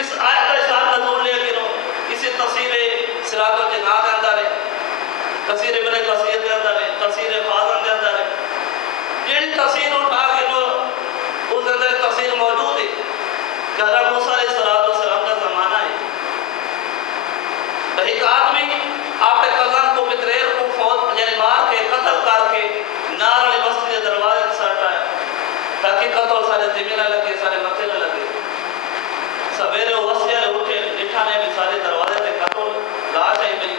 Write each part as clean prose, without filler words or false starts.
اس آیت کا اشارہ نزول لے کے اسی تفسیر صراط الجنان کے اندر ہے، تفسیر ابن کثیر کے اندر ہے، تفسیر خازن کے اندر ہے، یہ تفسیر اٹھا کے اس اندر تفسیر موجود ہے کہ حضرت موسیٰ علیہ السلام کا زمانہ ہے، ایک آدمی آپ کے کزن کو متریر کو فوت یعنی مار کے قتل کر کے نار علی مسجد کے دروازے سے سٹا ہے تاکہ قتل سارے زمین نہ لگے، سارے متھے نہ لگے۔ سویرے وسیع اٹھے لکھا نے بھی سارے دروازے سے قتل لاش آئی گئی،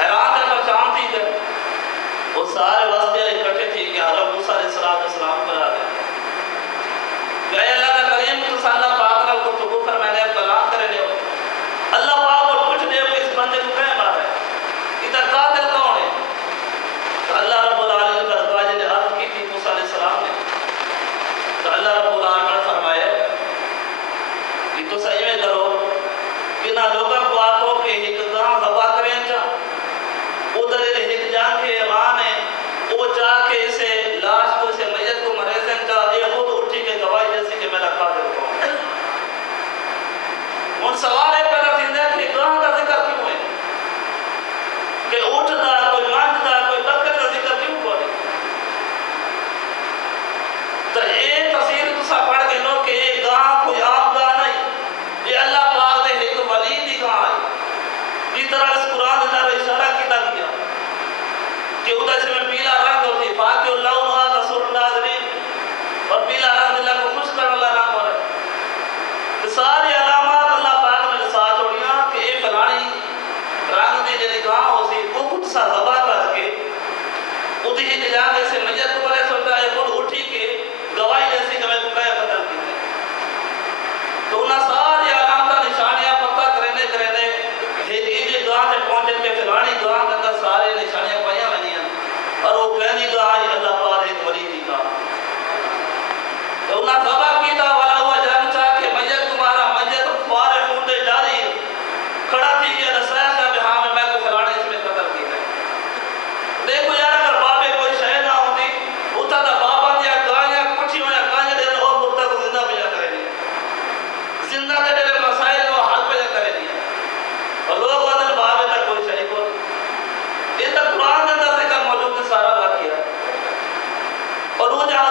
حیران ہے پریشان تھی گئے، وہ سارے وسیع اکٹھے تھی کہ حضرت موسیٰ علیہ السلام پر آ گئے کہ اے اللہ کا کریم تو اللہ پاک نے گفتگو کر میں نے کلام کرے لے اللہ پاک اور پوچھ دے کہ اس بندے کو کہیں مارا ہے، ادھر قاتل کون ہے؟ تو اللہ رب العالمین کا ازواج نے عرض کی تھی موسیٰ علیہ السلام نے، تو اللہ رب العالمین نے فرمایا کہ تو صحیح میں کرو کہ نہ لوگوں کو آکو کہ ایک گاں ذبح کریں جا ادھر ایک جان کے اعلان ہے وہ چاہ کے اسے لاش کو اسے میت کو مرے سے جا یہ خود اٹھی کے گواہی جیسی کہ میں رکھا دیتا ہوں۔ ان سوال ہے پیدا تھی کہ گاں کا ذکر کیوں ہے کہ اٹھتا کوئی مانجتا کوئی بکر کا ذکر کیوں کرے؟ تو یہ تفسیر تسا پڑھ کے لو کہ یہ گاں کوئی عام گاں نہیں، یہ اللہ پاک نے ایک ولی دی گاں ہے، اس طرح اس قرآن نے اشارہ کیا گیا کہ ادھر سے میں پیلا رنگ ہوتی فاقی اللہ عنہ رسول الناظرین اور پیلا رنگ اللہ کو خوش کرنے اللہ نام ہو رہے تو ساری علامات اللہ پاک نے ساتھ ہوڑیاں کہ یہ فلانی رنگ دی جنی گاں ہو سی وہ کچھ سا ذبح کر کے ادھی ہی جانے سے میت کو مرے سوچتا ہے خود اٹھی کے گواہی جیسی کہ میں کو کہے قتل کی ہے تو انہاں ساری علامات نشانیاں پتہ کرنے ایک گاں سے پہنچے کہ فلانی گاں کے اندر سارے نشانیاں پائیاں ہوئی ہیں اور وہ پہلی گاہ اللہ پاک ایک ولی دی گاہ تو انہاں ذبح کیتا والا ہوا جان چاہ کہ میت تمہارا میت فارغ ہوتے جاری کھڑا تھی کہ رسائل کا بھی ہاں میں کو فلانے اس میں قتل کی ہے۔ دیکھو یار اگر باپے کوئی شے نہ ہوتی اتا دا بابا دیا گایا کچھ ہویا گایا دے اور مردہ کو زندہ بجا کرے دیا زندہ دے دے مسائل کو حل بجا کرے دیا اور لوگ وطن بابے تک کوئی شے کو یہ تک قرآن کے اندر ذکر موجود ہے سارا واقعہ اور وہ جہاں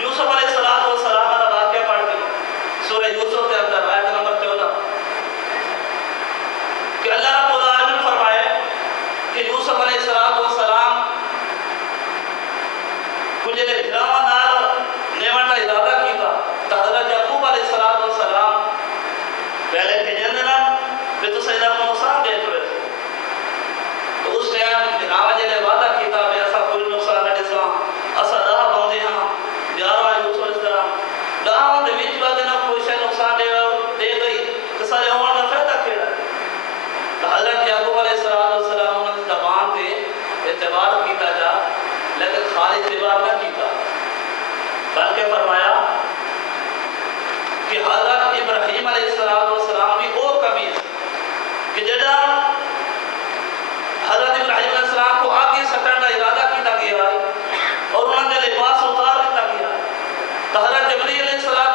یوسف علیہ السلام کا واقعہ پڑھ کے سورہ یوسف کے اندر آیت نمبر 14 کہ اللہ رب العالمین فرمائے کہ یوسف علیہ السلام کچھ نے گھراوا نال نیوان کا ارادہ کیتا تو حضرت یعقوب علیہ السلام پہلے بھیجن دینا پھر تو سیدہ موسیٰ دے چھوڑے تو اس ٹائم گھراوا جنہیں وعدہ کیتا بے ایسا کوئی نقصان نہ دساں اسا راہ بوندے ہاں یارو یوسف علیہ السلام راہ دے وچ وعدے نہ کوئی شے نقصان دے گئی تو سارے عمر دا فائدہ کیڑا حضرت یعقوب علیہ السلام نے زبان تے اعتبار کیتا جا لیکن خالی اعتبار نہ کیتا بلکہ فرمایا کہ حضرت ابراہیم علیہ السلام بھی اور کمی ہے کہ جڑا حضرت ابراہیم علیہ السلام کو آگے سٹن کا ارادہ کیتا گیا اور انہوں نے لباس اتار دیتا گیا تو حضرت جبرائیل علیہ السلام